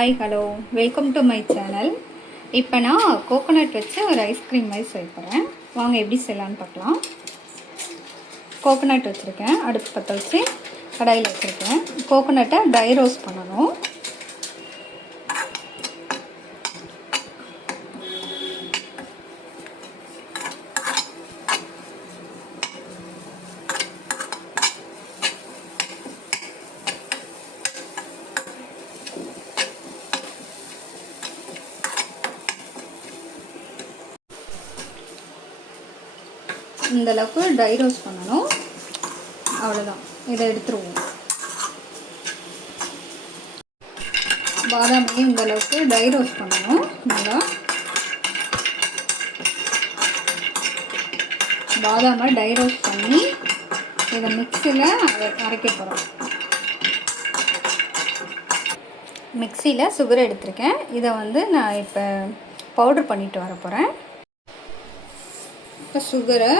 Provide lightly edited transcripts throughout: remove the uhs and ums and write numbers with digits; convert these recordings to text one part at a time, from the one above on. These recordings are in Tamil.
Hi hello welcome to my channel. இப்போ நான் கோகோனட் வச்சு ஒரு ஐஸ்கிரீம் மாதிரி செய்ய போகிறேன். வாங்க எப்படி செய்யலான்னு பார்க்கலாம். கோகோனட் வச்சுருக்கேன், அடுப்பு பற்ற வச்சு கடாயில் வச்சுருக்கேன். கோகோனட்டை ட்ரை ரோஸ்ட் பண்ணணும். இந்த அளவுக்கு ட்ரை ரோஸ்ட் பண்ணணும். அவ்வளோதான், இதை எடுத்துருவோம். பாதாமையும் இந்த அளவுக்கு ட்ரை ரோஸ்ட் பண்ணணும். நல்லா பாதாமை ட்ரை ரோஸ்ட் பண்ணி இதை மிக்சியில் அரைக்க போகிறோம். மிக்சியில் சுகர் எடுத்திருக்கேன். இதை நான் இப்போ பவுடர் பண்ணிட்டு வர போகிறேன். இப்போ சுகரை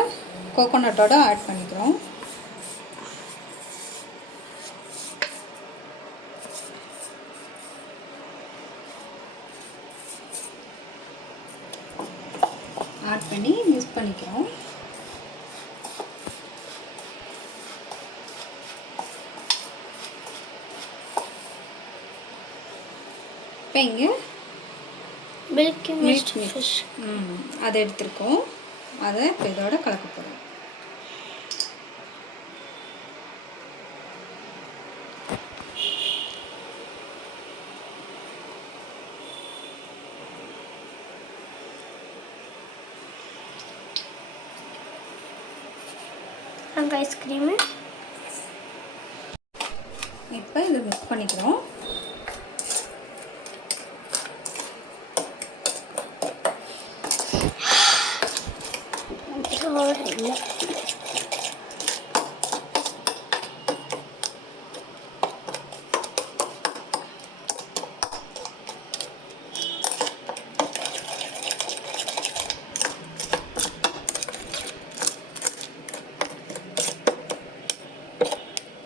கோகோனட்டோட ஆட் பண்ணிக்கிறோம். ஆட் பண்ணி மிக்ஸ் பண்ணிக்கிறோம். இப்போ இங்கே மில்கி மிஸ்ட் ஃபிஷ் அதை எடுத்துருக்கோம். அதை இப்போ இதோட கலக்க போகிறோம். அங்கே ஐஸ்கிரீமு இப்போ இதை மிக்ஸ் பண்ணிக்கிறோம். இல்லை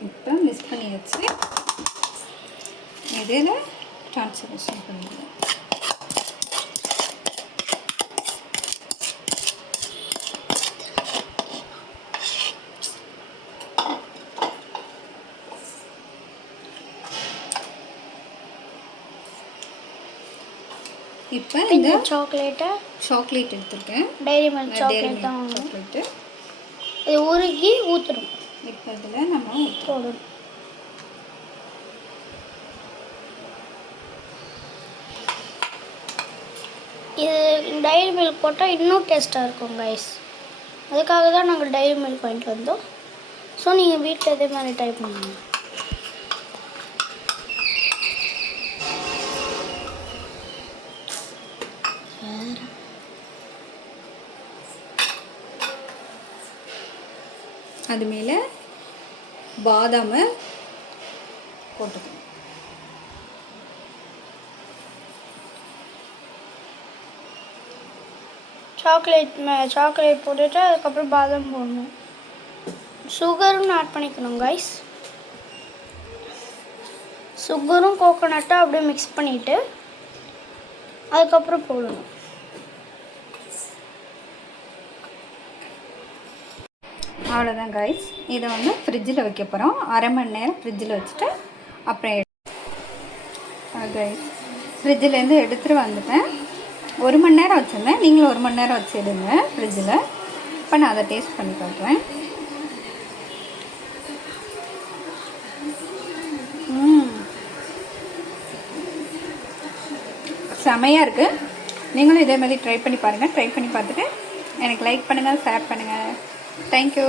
இப்போ மிக்ஸ் பண்ணி வச்சு இதில் ட்ரான்ஸ்ஃபர்மேஷன் பண்ணிடுவோம். இப்போ இந்த சாக்லேட் எடுத்துருக்கேன். டைரி மில்க் சாக்லேட் தான் சாக்லேட்டு இது உருகி ஊற்றணும். இப்போ இதில் நம்ம போடணும். இது டைரி மில்க் போட்டால் இன்னும் டேஸ்ட்டாக இருக்கும் கைஸ். அதுக்காக தான் நாங்கள் டைரி மில்க் வாங்கிட்டு வந்தோம். ஸோ நீங்கள் வீட்டில் இதே மாதிரி ட்ரை பண்ணுங்க. அது மேலே பாதாமை போட்டுக்கணும். சாக்லேட் போட்டுட்டு அதுக்கப்புறம் பாதாம் போடணும். சுகரும் ஆட் பண்ணிக்கணும் கைஸ். சுகரும் கோகோனட்டும் அப்படியே மிக்ஸ் பண்ணிவிட்டு அதுக்கப்புறம் போடணும். அவ்வளோதான் கைஸ். இதை ஃப்ரிட்ஜில் வைக்க போகிறோம். அரை மணி நேரம் ஃப்ரிட்ஜில் வச்சுட்டு அப்புறம் கைஸ் ஃப்ரிட்ஜிலேருந்து எடுத்துகிட்டு வந்துட்டேன். 1 மணி நேரம் வச்சுருந்தேன். நீங்களும் 1 மணி நேரம் வச்சுடுங்க ஃப்ரிட்ஜில். இப்போ நான் அதை டேஸ்ட் பண்ணி பார்க்குறேன். செமையாக இருக்குது. நீங்களும் இதே மாதிரி ட்ரை பண்ணி பாருங்கள். ட்ரை பண்ணி பார்த்துட்டு எனக்கு லைக் பண்ணுங்கள், ஷேர் பண்ணுங்கள். Thank you.